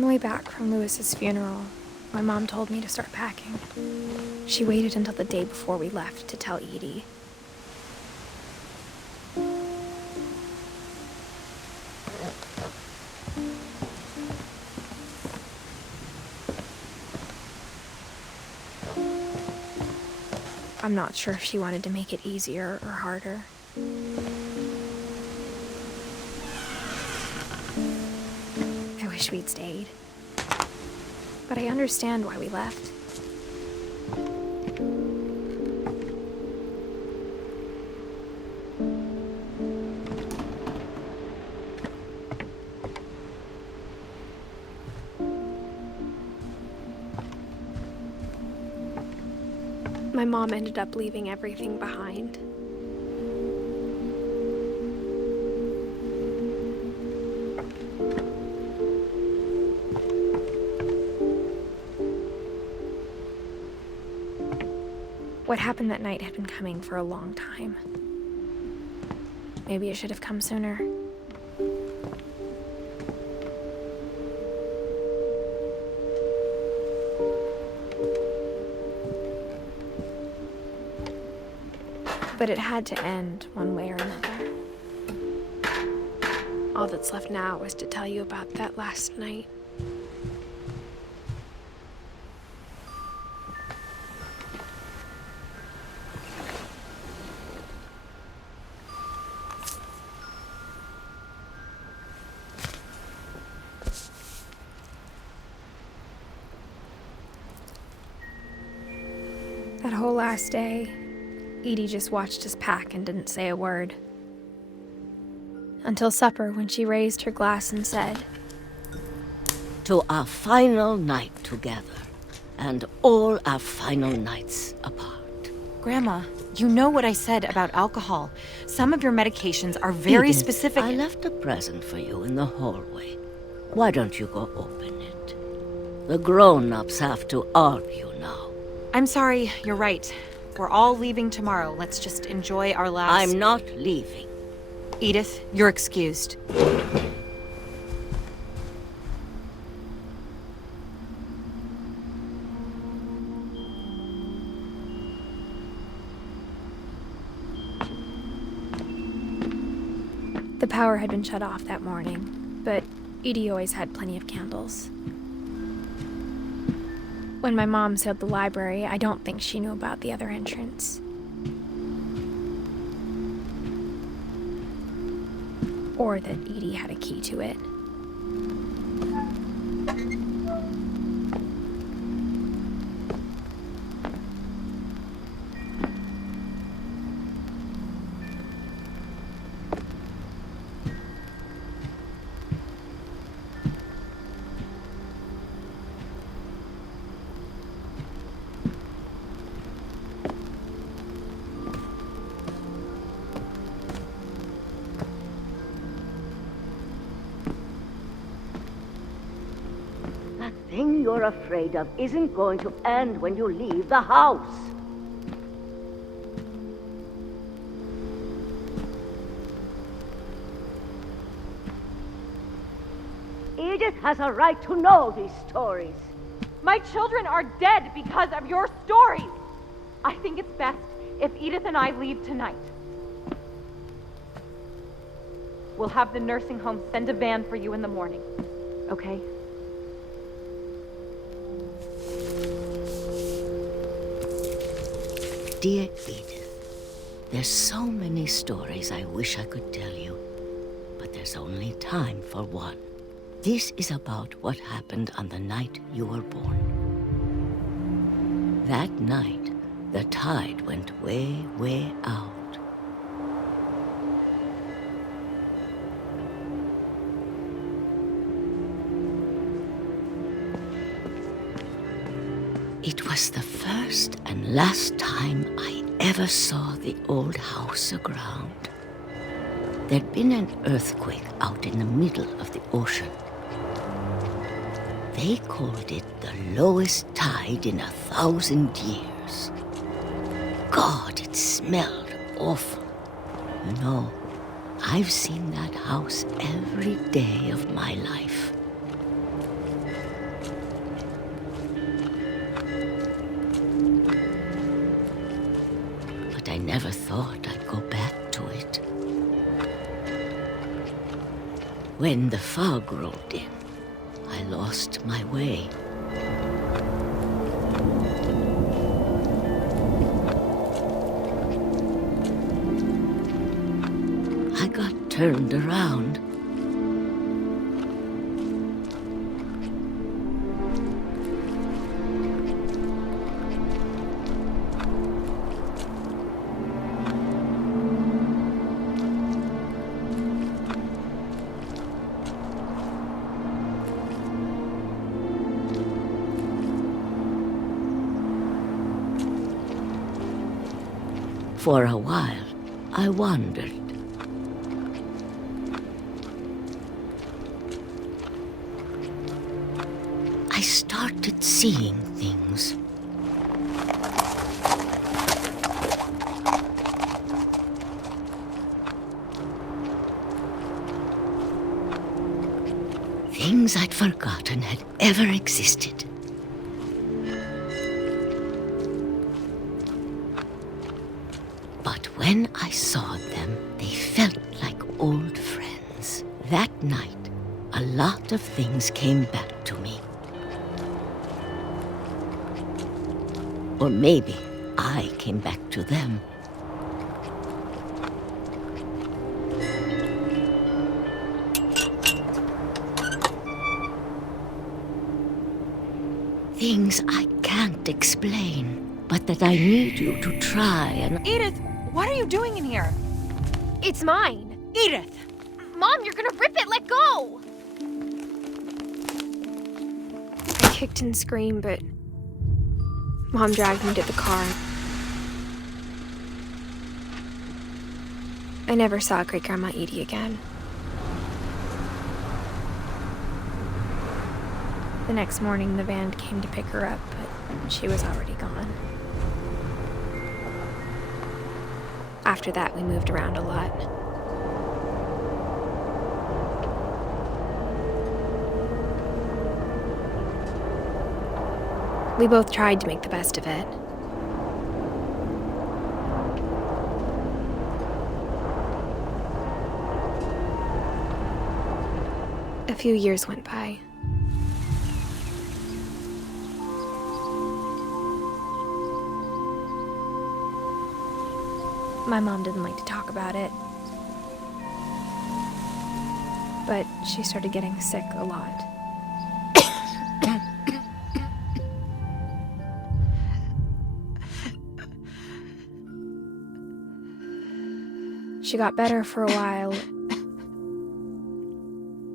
On the way back from Lewis's funeral, my mom told me to start packing. She waited until the day before we left to tell Edie. I'm not sure if she wanted to make it easier or harder. I wish we'd stayed. But I understand why we left. My mom ended up leaving everything behind. What happened that night had been coming for a long time. Maybe it should have come sooner. But it had to end one way or another. All that's left now is to tell you about that last night. That whole last day, Edie just watched us pack and didn't say a word. Until supper, when she raised her glass and said, "To our final night together, and all our final nights apart." Grandma, you know what I said about alcohol. Some of your medications are very Edith, specific. I left a present for you in the hallway. Why don't you go open it? The grown-ups have to argue now. I'm sorry, you're right. We're all leaving tomorrow. Let's just enjoy our last... I'm not leaving. Edith, you're excused. The power had been shut off that morning, but Edie always had plenty of candles. When my mom sealed the library, I don't think she knew about the other entrance. Or that Edie had a key to it. That thing you're afraid of isn't going to end when you leave the house. Edith has a right to know these stories. My children are dead because of your stories. I think it's best if Edith and I leave tonight. We'll have the nursing home send a van for you in the morning, okay? Dear Edith, there's so many stories I wish I could tell you, but there's only time for one. This is about what happened on the night you were born. That night, the tide went way, way out. It was the first and last time I ever saw the old house aground. There'd been an earthquake out in the middle of the ocean. They called it the lowest tide in 1,000 years. God, it smelled awful. You know, I've seen that house every day of my life. when the fog rolled in, I lost my way. I got turned around. For a while, I wandered. I started seeing things. Things I'd forgotten had ever existed. But when I saw them, they felt like old friends. That night, a lot of things came back to me. Or maybe I came back to them. Things I can't explain, but that I need you to try and... Edith, what are you doing in here? It's mine. Edith! Mom, you're gonna rip it! Let go! I kicked and screamed, but Mom dragged me to the car. I never saw Great-Grandma Edie again. The next morning, the van came to pick her up, but she was already gone. After that, we moved around a lot. We both tried to make the best of it. A few years went by. My mom didn't like to talk about it, but she started getting sick a lot. She got better for a while,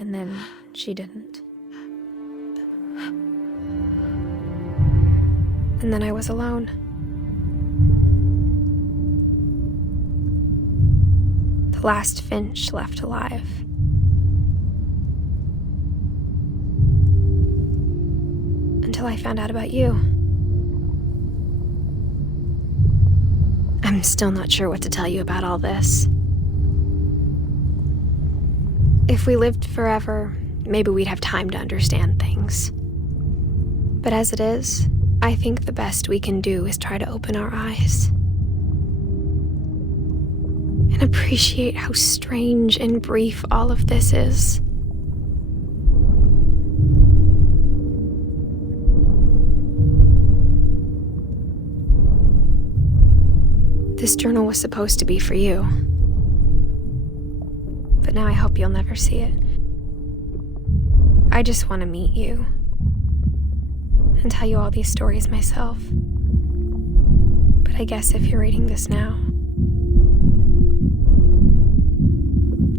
and then she didn't. And then I was alone. The last Finch left alive. Until I found out about you. I'm still not sure what to tell you about all this. If we lived forever, maybe we'd have time to understand things. But as it is, I think the best we can do is try to open our eyes. And appreciate how strange and brief all of this is. This journal was supposed to be for you. But now I hope you'll never see it. I just want to meet you and tell you all these stories myself. But I guess if you're reading this now,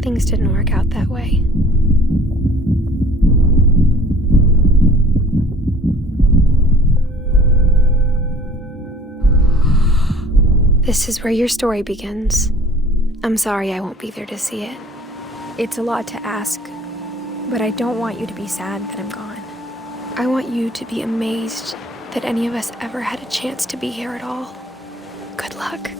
things didn't work out that way. This is where your story begins. I'm sorry I won't be there to see it. It's a lot to ask, but I don't want you to be sad that I'm gone. I want you to be amazed that any of us ever had a chance to be here at all. Good luck.